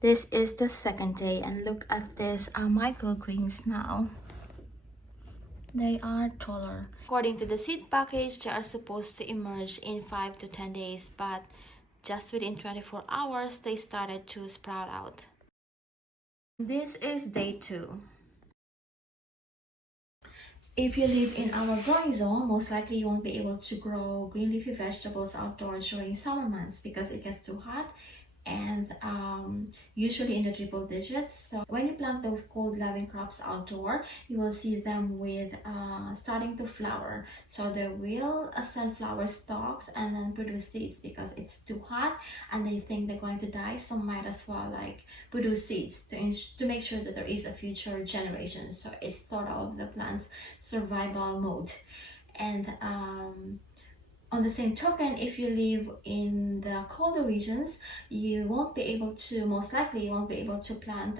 This is the second day, and look at this microgreens now. They are taller. According to the seed package, they are supposed to emerge in 5 to 10 days, but just within 24 hours, they started to sprout out. This is day 2. If you live in our growing zone, most likely you won't be able to grow green leafy vegetables outdoors during summer months because it gets too hot and usually in the triple digits. So when you plant those cold loving crops outdoor, you will see them with starting to flower. So they will send flower stalks and then produce seeds because it's too hot and they think they're going to die, so might as well like produce seeds to make sure that there is a future generation. So it's sort of the plant's survival mode. And on the same token, if you live in the colder regions, you won't be able to, most likely you won't be able to plant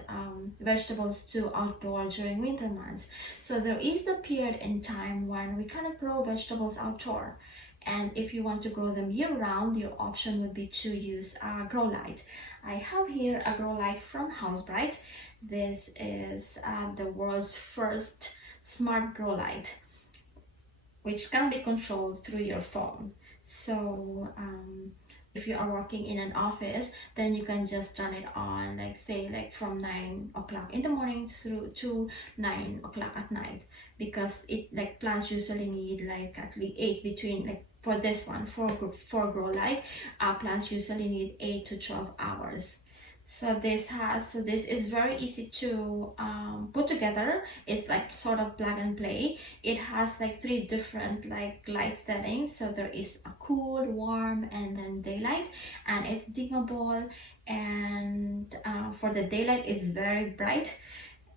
vegetables to outdoor during winter months. So there is the period in time when we cannot grow vegetables outdoor. And if you want to grow them year-round, your option would be to use a grow light. I have here a grow light from Haus. This is the world's first smart grow light, which can be controlled through your phone. So if you are working in an office, then you can just turn it on, like say like from 9 o'clock in the morning through to 9 o'clock at night, because it like plants usually need like at least 8 between like for this one for grow light, plants usually need 8 to 12 hours. So this is very easy to put together. It's like sort of plug and play. It has like 3 different like light settings. So there is a cool, warm, and then daylight, and it's dimmable. And for the daylight, it's very bright.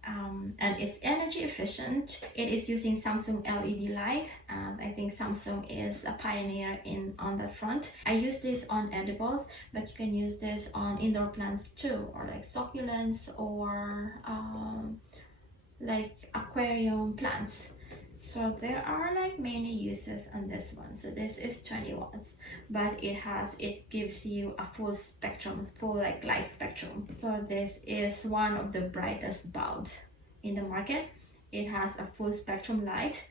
And it's energy efficient. It is using Samsung LED light, and I think Samsung is a pioneer on that front. I use this on edibles, but you can use this on indoor plants too, or like succulents or like aquarium plants. So there are like many uses on this one. So this is 20 watts, but it gives you a full spectrum, full like light spectrum. So this is one of the brightest bulbs in the market. It has a full spectrum light.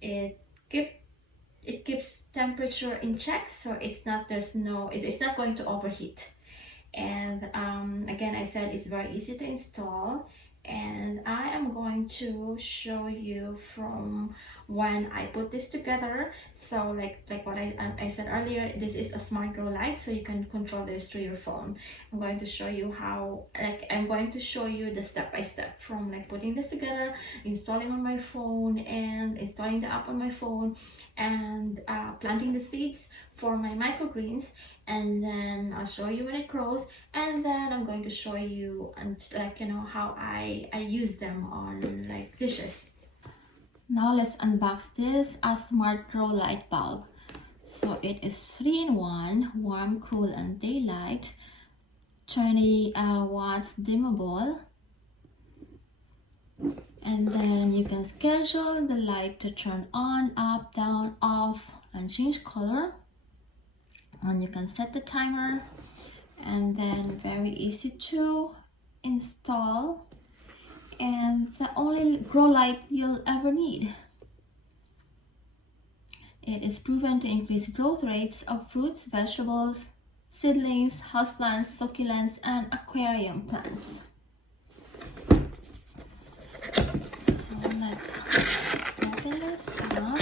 It keeps temperature in check, so it's not going to overheat. And again, I said it's very easy to install. And I am going to show you from when I put this together. So like what I said earlier, this is a smart grow light, so you can control this through your phone. I'm going to show you the step-by-step from like putting this together, installing on my phone and installing the app on my phone, and planting the seeds for my microgreens. And then I'll show you when it grows, and then I'm going to show you how I use them on like dishes. Now let's unbox this smart grow light bulb. So it is 3-in-1, warm, cool, and daylight, 20 watts dimmable, and then you can schedule the light to turn on, up, down, off, and change color. And you can set the timer, and then very easy to install, and the only grow light you'll ever need. It is proven to increase growth rates of fruits, vegetables, seedlings, houseplants, succulents, and aquarium plants. So let's open this up.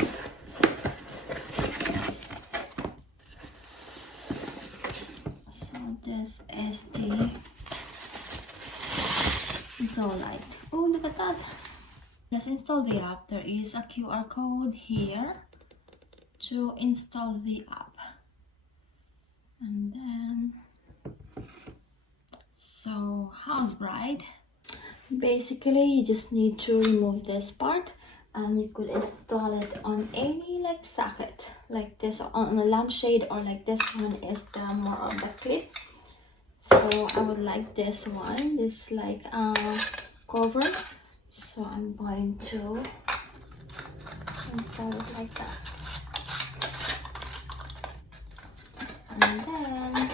This is the grow light. Oh, look at that. Let's install the app. There is a QR code here to install the app. And then, so Haus. Basically, you just need to remove this part, and you could install it on any like socket, like this on a lampshade, or like this one is the more of the clip. So I would like this one, this like cover. So I'm going to install it like that. And then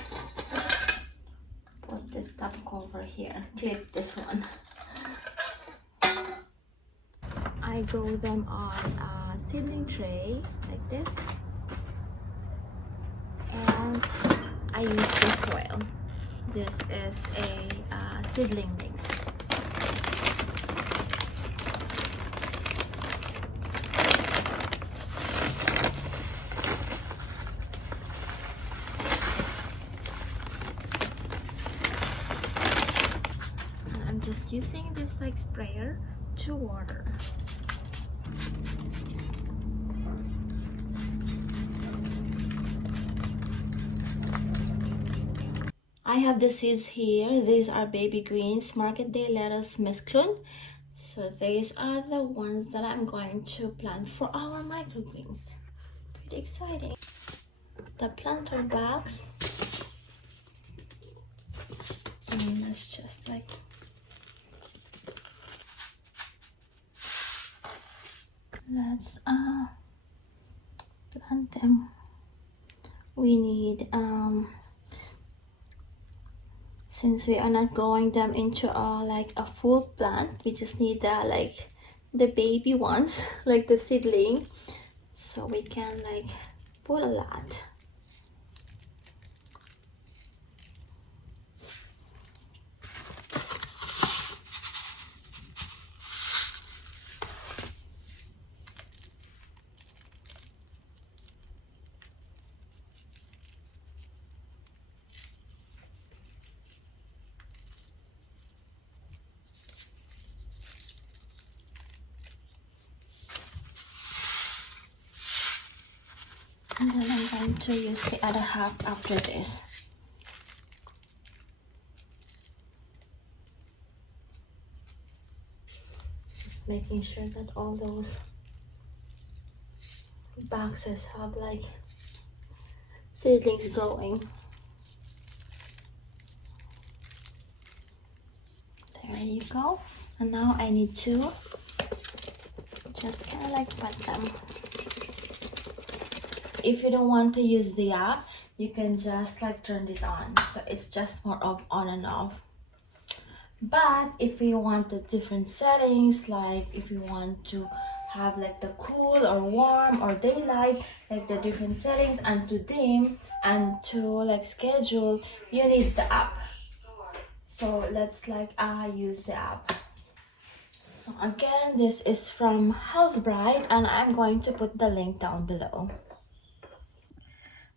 put this top cover here, clip this one. I grow them on a seedling tray like this, and I use this soil. This is a seedling mix. And I'm just using this like sprayer to water. I have the seeds here. These are baby greens, market day lettuce mesclun. So these are the ones that I'm going to plant for our microgreens. Pretty exciting. The planter bags. And let's just like let's plant them. We need since we are not growing them into like a full plant, we just need like the baby ones, like the seedling, so we can like put a lot. And then I'm going to use the other half after this. Just making sure that all those boxes have like seedlings growing. There you go. And now I need to just kind of like wet them. If you don't want to use the app, you can just like turn this on, so it's just more of on and off. But if you want the different settings, like if you want to have like the cool or warm or daylight, like the different settings, and to dim and to like schedule, you need the app. So let's like use the app. So again, this is from Haus, and I'm going to put the link down below.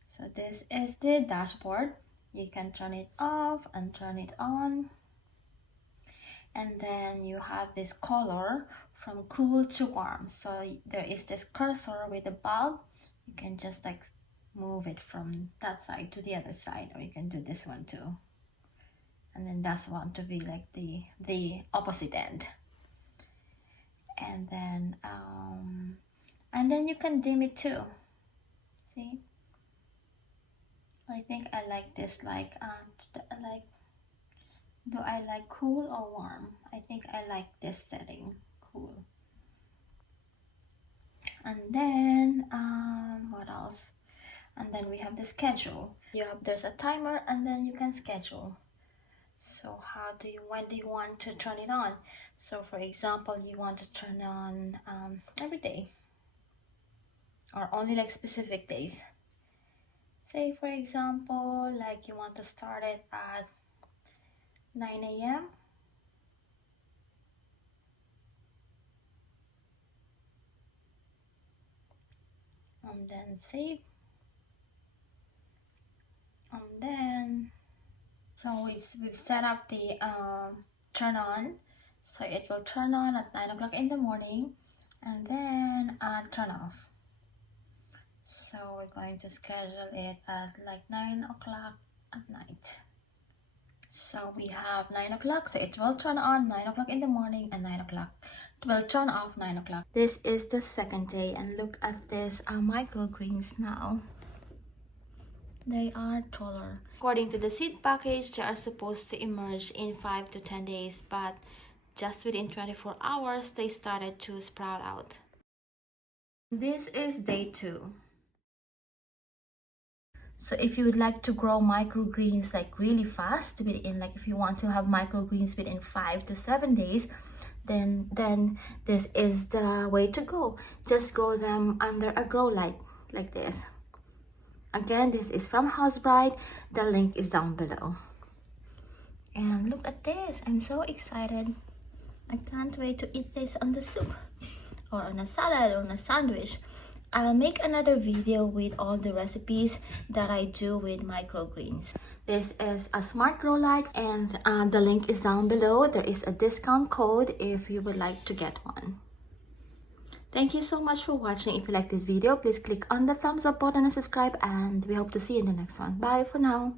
So this is the dashboard. You can turn it off and turn it on. And then you have this color from cool to warm. So there is this cursor with a bulb. You can just like move it from that side to the other side, or you can do this one too. And then that's one to be like the opposite end. And then you can dim it too. See? I think I like this like do I like cool or warm? I think I like this setting, cool. And then what else? And then we have the schedule. There's a timer, and then you can schedule. So when do you want to turn it on? So for example, you want to turn on every day, or only like specific days. Say for example, like you want to start it at 9 a.m. and then save. And then we've set up the turn on, so it will turn on at 9 o'clock in the morning, and then turn off. So we're going to schedule it at like 9 o'clock at night. So we have 9 o'clock, so it will turn on 9 o'clock in the morning, and 9 o'clock it will turn off 9 o'clock. This is the second day, and look at this microgreens now. They are taller. According to the seed package, they are supposed to emerge in 5 to 10 days, but just within 24 hours, they started to sprout out. This is day 2. So if you would like to grow microgreens like really fast, within, like if you want to have microgreens within 5 to 7 days, then this is the way to go. Just grow them under a grow light like this. Again, this is from Haus. The link is down below. And look at this, I'm so excited. I can't wait to eat this on the soup or on a salad or on a sandwich. I'll make another video with all the recipes that I do with microgreens. This is a smart grow light, and the link is down below. There is a discount code if you would like to get one. Thank you so much for watching. If you like this video, please click on the thumbs up button and subscribe, and we hope to see you in the next one. Bye for now.